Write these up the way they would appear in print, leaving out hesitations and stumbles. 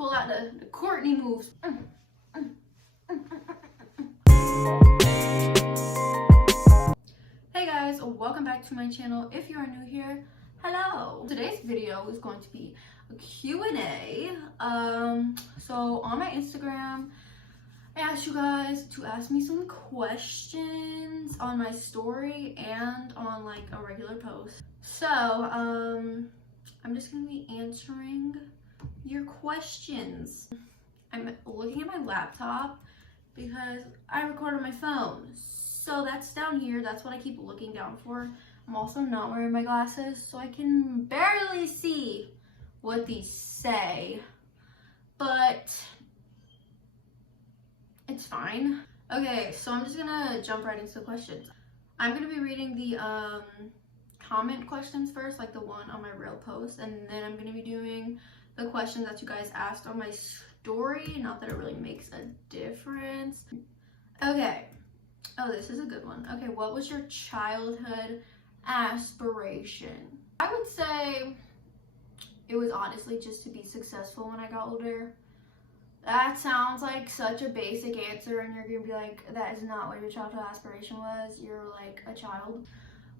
pull out the Courtney moves. Hey guys, welcome back to my channel. If you are new here, hello. Today's video is going to be a Q&A. So on my Instagram, I asked you guys to ask me some questions on my story and on like a regular post. So I'm just gonna be answering your questions. I'm looking at my laptop because I record on my phone. So that's down here. That's what I keep looking down for. I'm also not wearing my glasses, so I can barely see what these say. But it's fine. Okay, so I'm just gonna jump right into the questions. I'm gonna be reading the comment questions first, like the one on my real post, and then I'm gonna be doing the questions that you guys asked on my story. Not that it really makes a difference. Okay. Oh, this is a good one. Okay, what was your childhood aspiration? I would say it was honestly just to be successful when I got older. That sounds like such a basic answer, and you're gonna be like, that is not what your childhood aspiration was. You're like a child.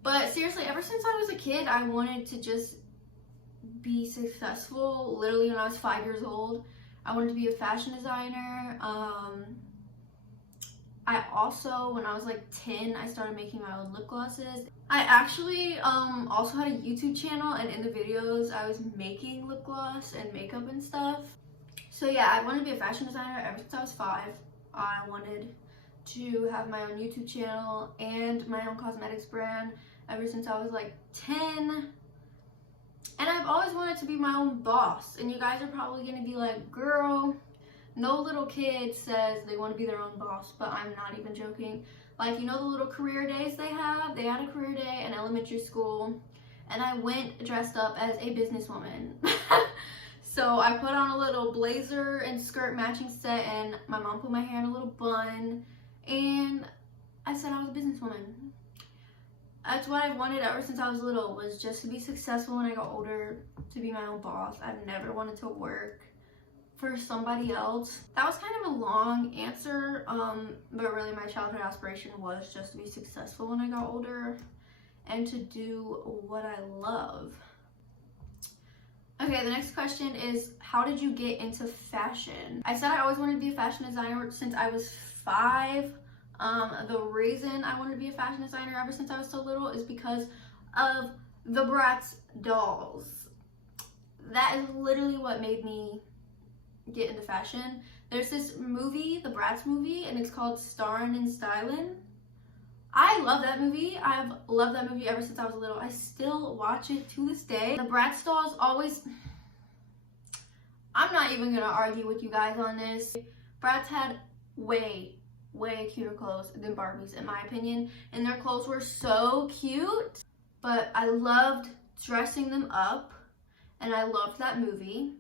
But seriously, ever since I was a kid, I wanted to just be successful. Literally when I was 5 years old, I wanted to be a fashion designer. I also, when I was like 10, I started making my own lip glosses. I actually also had a YouTube channel, and in the videos I was making lip gloss and makeup and stuff. So yeah, I wanted to be a fashion designer ever since I was 5. I wanted to have my own YouTube channel and my own cosmetics brand ever since I was like 10. And I've always wanted to be my own boss. And you guys are probably gonna be like, girl, no little kid says they want to be their own boss, but I'm not even joking. Like, you know the little career days they have? They had a career day in elementary school, and I went dressed up as a businesswoman. So I put on a little blazer and skirt matching set, and my mom put my hair in a little bun, and I said I was a businesswoman. That's what I've wanted ever since I was little, was just to be successful when I got older, to be my own boss. I've never wanted to work for somebody else. That was kind of a long answer, but really my childhood aspiration was just to be successful when I got older and to do what I love. Okay, the next question is, how did you get into fashion? I said I always wanted to be a fashion designer since I was 5. The reason I wanted to be a fashion designer ever since I was so little is because of the Bratz dolls. That is literally what made me get into fashion. There's this movie, the Bratz movie, and it's called Starrin' and Stylin'. I love that movie. I've loved that movie ever since I was little. I still watch it to this day. The Bratz dolls always... I'm not even gonna argue with you guys on this. Bratz had way cuter clothes than Barbies, in my opinion, and their clothes were so cute. But I loved dressing them up, and I loved that movie.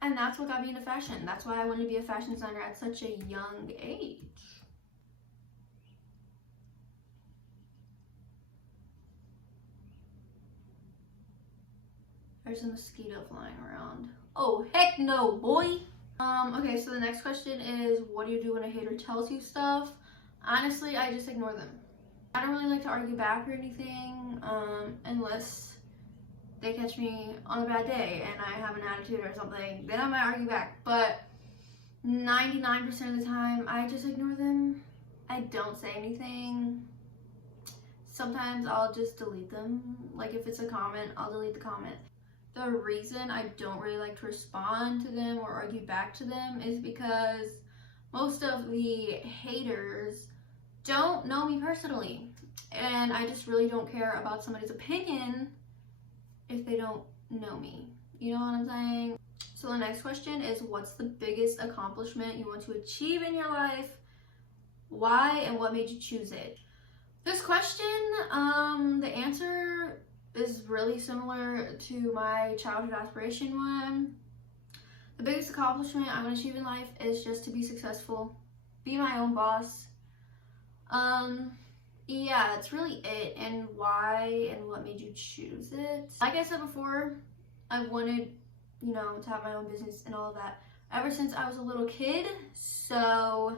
And that's what got me into fashion. That's why I wanted to be a fashion designer at such a young age. There's a mosquito flying around. Oh, heck no, boy. Okay, so the next question is, what do you do when a hater tells you stuff? Honestly, I just ignore them. I don't really like to argue back or anything, unless they catch me on a bad day and I have an attitude or something, then I might argue back. But 99% of the time, I just ignore them. I don't say anything. Sometimes I'll just delete them. Like if it's a comment, I'll delete the comment. The reason I don't really like to respond to them or argue back to them is because most of the haters don't know me personally. And I just really don't care about somebody's opinion if they don't know me. You know what I'm saying? So the next question is, what's the biggest accomplishment you want to achieve in your life? Why and what made you choose it? This question, the answer is really similar to my childhood aspiration one. The biggest accomplishment I want to achieve in life is just to be successful, be my own boss. Yeah, that's really it. And why and what made you choose it? Like I said before, I wanted you know, to have my own business and all of that ever since I was a little kid. So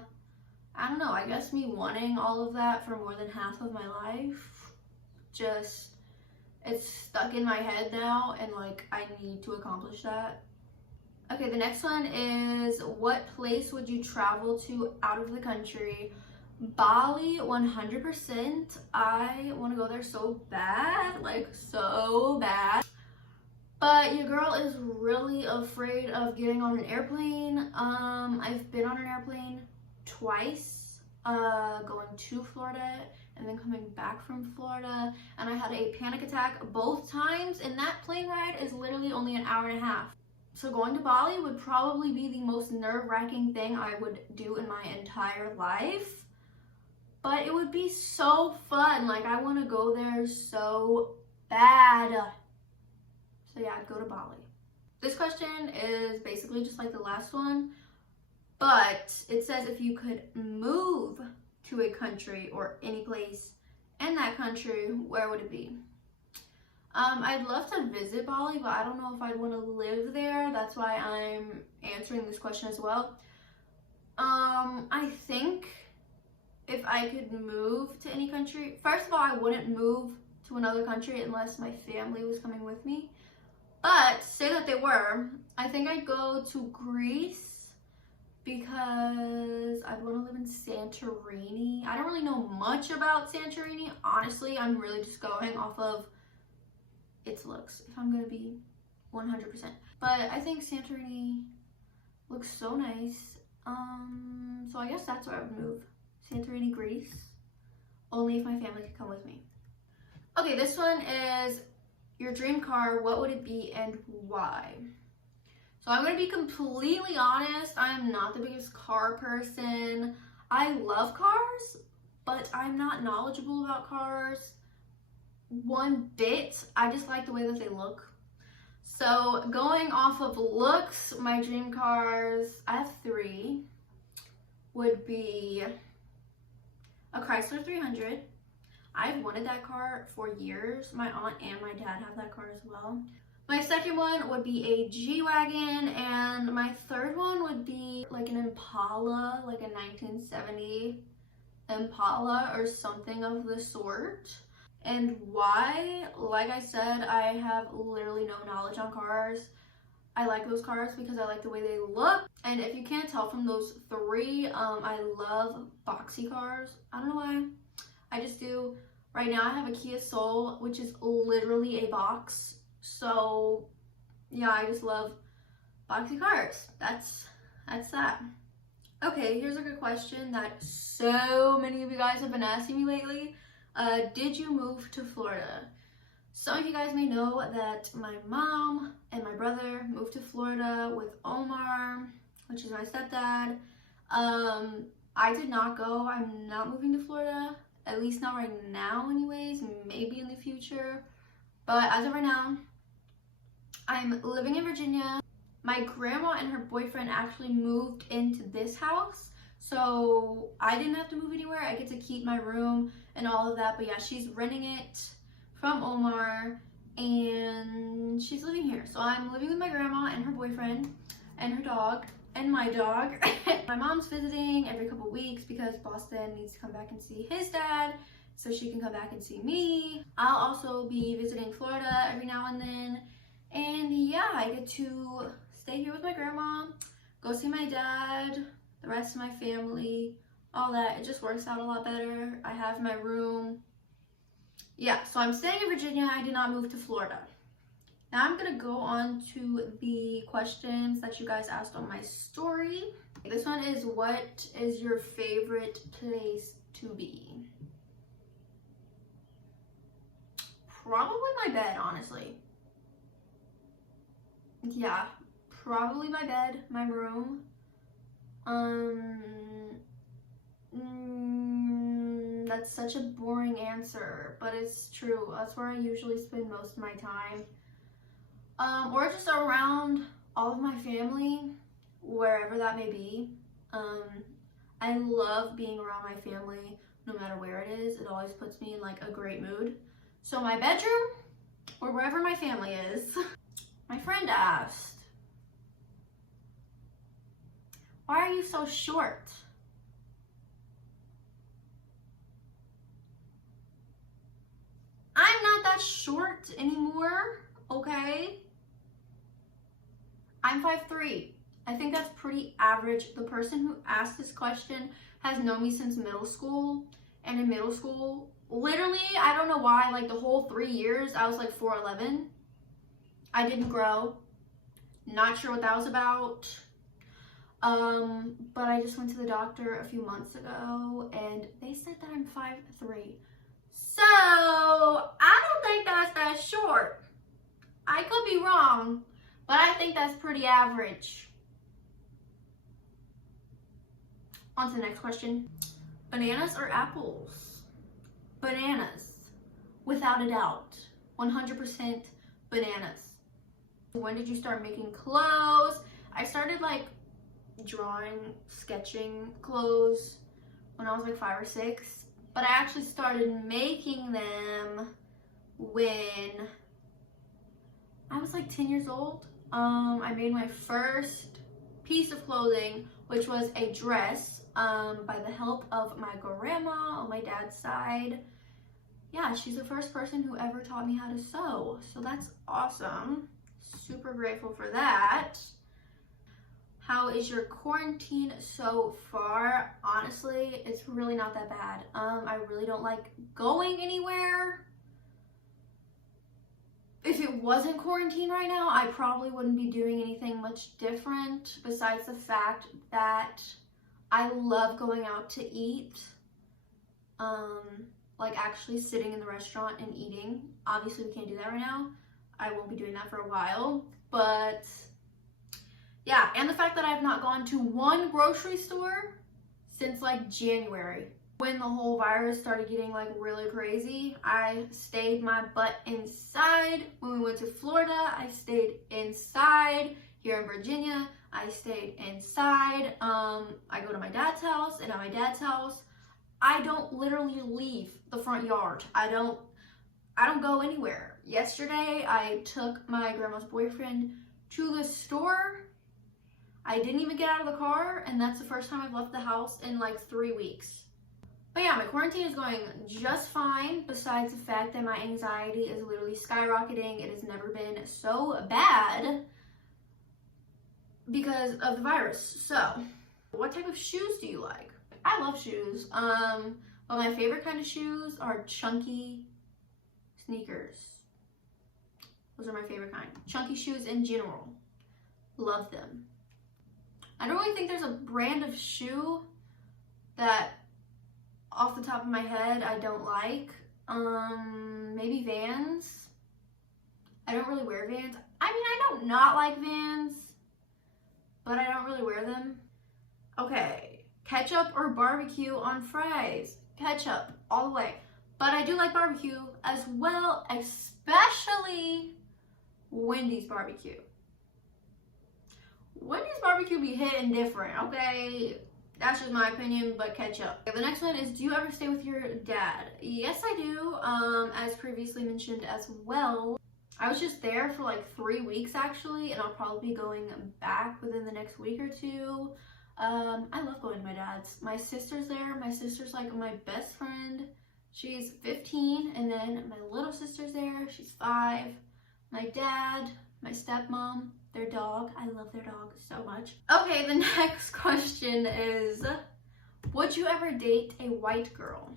I don't know, I guess me wanting all of that for more than half of my life, just, it's stuck in my head now, and like I need to accomplish that. Okay, the next one is, what place would you travel to out of the country? Bali, 100%. I want to go there so bad, like so bad. But your girl is really afraid of getting on an airplane. I've been on an airplane twice, going to Florida and then coming back from Florida, and I had a panic attack both times, and that plane ride is literally only an hour and a half. So going to Bali would probably be the most nerve-wracking thing I would do in my entire life, but it would be so fun. Like, I want to go there so bad. So yeah, I'd go to Bali. This question is basically just like the last one, but it says if you could move to a country or any place in that country, where would it be? I'd love to visit Bali, but I don't know if I'd want to live there. That's why I'm answering this question as well. I think if I could move to any country, first of all, I wouldn't move to another country unless my family was coming with me. But say that they were, I think I'd go to Greece because I'd want to live in Santorini. I don't really know much about Santorini. Honestly, I'm really just going off of its looks, if I'm going to be 100%. But I think Santorini looks so nice. So I guess that's where I would move. Santorini, Greece. Only if my family could come with me. Okay, this one is, your dream car, what would it be and why? So I'm going to be completely honest, I am not the biggest car person. I love cars, but I'm not knowledgeable about cars one bit. I just like the way that they look. So going off of looks, my dream cars, I have 3, would be a Chrysler 300. I've wanted that car for years. My aunt and my dad have that car as well. My second one would be a G-Wagon, and my third one would be like an Impala, like a 1970 Impala or something of the sort. And why? Like I said, I have literally no knowledge on cars. I like those cars because I like the way they look. And if you can't tell from those 3, I love boxy cars. I don't know why. I just do. Right now I have a Kia Soul, which is literally a box. So yeah, I just love boxy cars. That's that. Okay, here's a good question that so many of you guys have been asking me lately. Did you move to Florida? Some of you guys may know that my mom and my brother moved to Florida with Omar, which is my stepdad. I did not go. I'm not moving to Florida. At least not right now anyways, maybe in the future. But as of right now, I'm living in Virginia. My grandma and her boyfriend actually moved into this house, so I didn't have to move anywhere. I get to keep my room and all of that. But yeah, she's renting it from Omar and she's living here. So I'm living with my grandma and her boyfriend and her dog and my dog. My mom's visiting every couple weeks because Boston needs to come back and see his dad so she can come back and see me. I'll also be visiting Florida every now and then. And yeah, I get to stay here with my grandma, go see my dad, the rest of my family, all that. It just works out a lot better. I have my room. Yeah, so I'm staying in Virginia. I did not move to Florida. Now I'm gonna go on to the questions that you guys asked on my story. This one is, what is your favorite place to be? Probably my bed, honestly. Yeah, probably my bed, my room. That's such a boring answer, but it's true. That's where I usually spend most of my time. Or just around all of my family, wherever that may be. I love being around my family no matter where it is. It always puts me in like a great mood. So my bedroom or wherever my family is. My friend asked, Why are you so short? I'm not that short anymore, okay? I'm 5'3". I think that's pretty average. The person who asked this question has known me since middle school. And in middle school, literally, I don't know why, like the whole 3 years, I was like 4'11". I didn't grow. Not sure what that was about. But I just went to the doctor a few months ago and they said that I'm 5'3". So, I don't think that's that short. I could be wrong, but I think that's pretty average. On to the next question. Bananas or apples? Bananas, without a doubt. 100% bananas. When did you start making clothes? I started like drawing, sketching clothes when I was like 5 or 6, but I actually started making them when I was like 10 years old. I made my first piece of clothing, which was a dress, by the help of my grandma on my dad's side. Yeah, she's the first person who ever taught me how to sew, so that's awesome. Super grateful for that. How is your quarantine so far? Honestly, it's really not that bad. I really don't like going anywhere. If it wasn't quarantine right now, I probably wouldn't be doing anything much different besides the fact that I love going out to eat. Like actually sitting in the restaurant and eating. Obviously, we can't do that right now. I won't be doing that for a while, but yeah, and the fact that I've not gone to one grocery store since like January. When the whole virus started getting like really crazy, I stayed my butt inside. When we went to Florida, I stayed inside. Here in Virginia, I stayed inside. I go to my dad's house, and at my dad's house, I don't literally leave the front yard. I don't go anywhere. Yesterday, I took my grandma's boyfriend to the store. I didn't even get out of the car, and that's the first time I've left the house in like 3 weeks. But yeah, my quarantine is going just fine, besides the fact that my anxiety is literally skyrocketing. It has never been so bad because of the virus. So, what type of shoes do you like? I love shoes. But my favorite kind of shoes are chunky sneakers. Those are my favorite kind. Chunky shoes in general. Love them. I don't really think there's a brand of shoe that, off the top of my head, I don't like. Maybe Vans. I don't really wear Vans. I mean, I don't not like Vans, but I don't really wear them. Okay, ketchup or barbecue on fries? Ketchup, all the way. But I do like barbecue as well, especially Wendy's barbecue. Wendy's barbecue be hitting different, okay? That's just my opinion, but ketchup. Okay, the next one is, do you ever stay with your dad? Yes, I do, as previously mentioned as well. I was just there for like 3 weeks actually, and I'll probably be going back within the next week or 2. I love going to my dad's. My sister's there. My sister's like my best friend. She's 15, and then my little sister's there. She's 5. My dad, my stepmom, their dog. I love their dog so much. Okay, the next question is, would you ever date a white girl?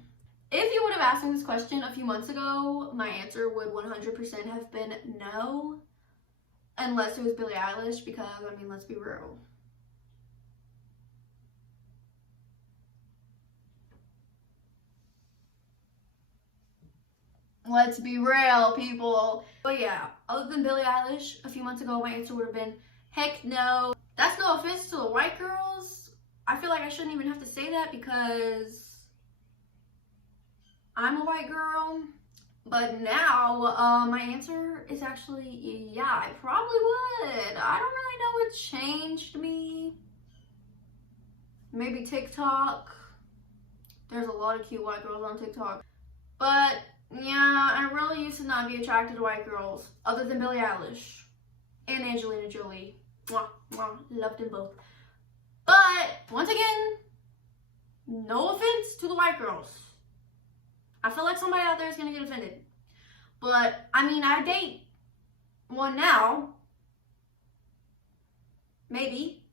If you would have asked me this question a few months ago, my answer would 100% have been no. Unless it was Billie Eilish, because, I mean, let's be real. Let's be real, people. But yeah, other than Billie Eilish, a few months ago, my answer would have been, heck no. That's no offense to the white girls. I feel like I shouldn't even have to say that because I'm a white girl. But now, my answer is actually, yeah, I probably would. I don't really know what changed me. Maybe TikTok. There's a lot of cute white girls on TikTok. But yeah, I really used to not be attracted to white girls, other than Billie Eilish and Angelina Jolie. Mwah, mwah, loved them both. But once again, no offense to the white girls. I feel like somebody out there is gonna get offended. But I mean, I date one now. Maybe.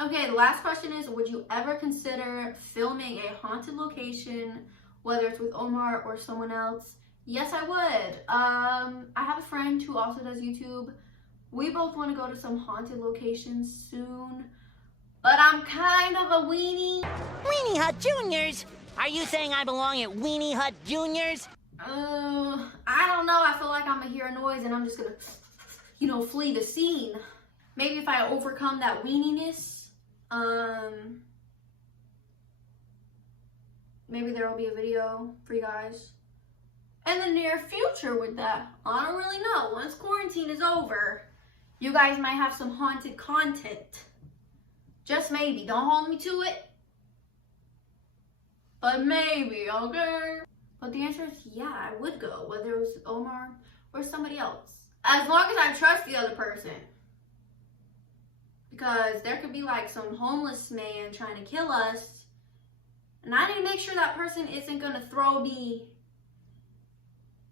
Okay, the last question is, would you ever consider filming a haunted location, whether it's with Omar or someone else? Yes, I would. I have a friend who also does YouTube. We both want to go to some haunted locations soon, but I'm kind of a weenie. Weenie Hut Juniors? Are you saying I belong at Weenie Hut Juniors? I don't know. I feel like I'm gonna hear a noise and I'm just gonna, flee the scene. Maybe if I overcome that weeniness, maybe there will be a video for you guys in the near future with that. I don't really know. Once quarantine is over, you guys might have some haunted content. Just maybe. Don't hold me to it. But maybe, okay? But the answer is yeah, I would go, whether it was Omar or somebody else. As long as I trust the other person. Because there could be like some homeless man trying to kill us. And I need to make sure that person isn't going to throw me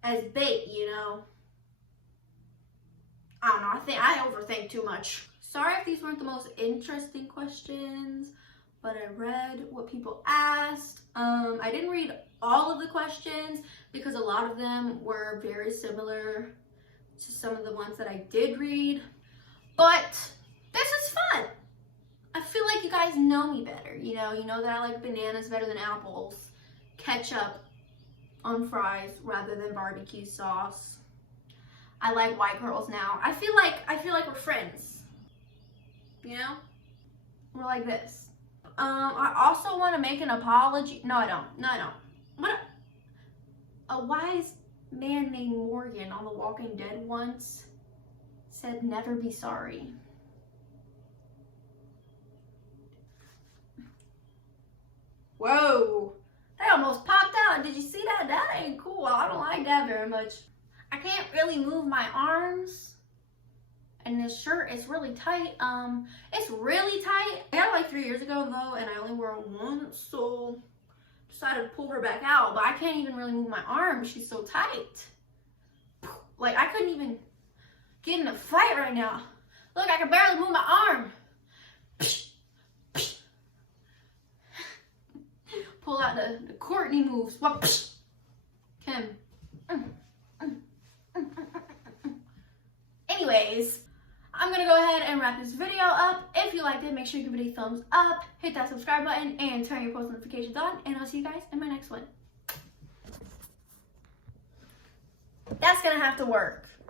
as bait, I don't know. I think I overthink too much. Sorry if these weren't the most interesting questions, but I read what people asked. I didn't read all of the questions because a lot of them were very similar to some of the ones that I did read. But this is fun. I feel like you guys know me better. You know that I like bananas better than apples, ketchup on fries rather than barbecue sauce. I like white girls now. I feel like we're friends. We're like this. I also want to make an apology. No, I don't. What? A wise man named Morgan on The Walking Dead once said, "Never be sorry." Whoa, they almost popped out. Did you see that? That ain't cool. I don't like that very much. I can't really move my arms. And this shirt is really tight. It's really tight. I got it like 3 years ago though, and I only wore it once, so decided to pull her back out. But I can't even really move my arms. She's so tight. Like I couldn't even get in a fight right now. Look, I can barely move my arm. Pull out the Courtney moves. Kim. Anyways, I'm gonna go ahead and wrap this video up. If you liked it, make sure you give it a thumbs up, hit that subscribe button, and turn your post notifications on. And I'll see you guys in my next one. That's gonna have to work.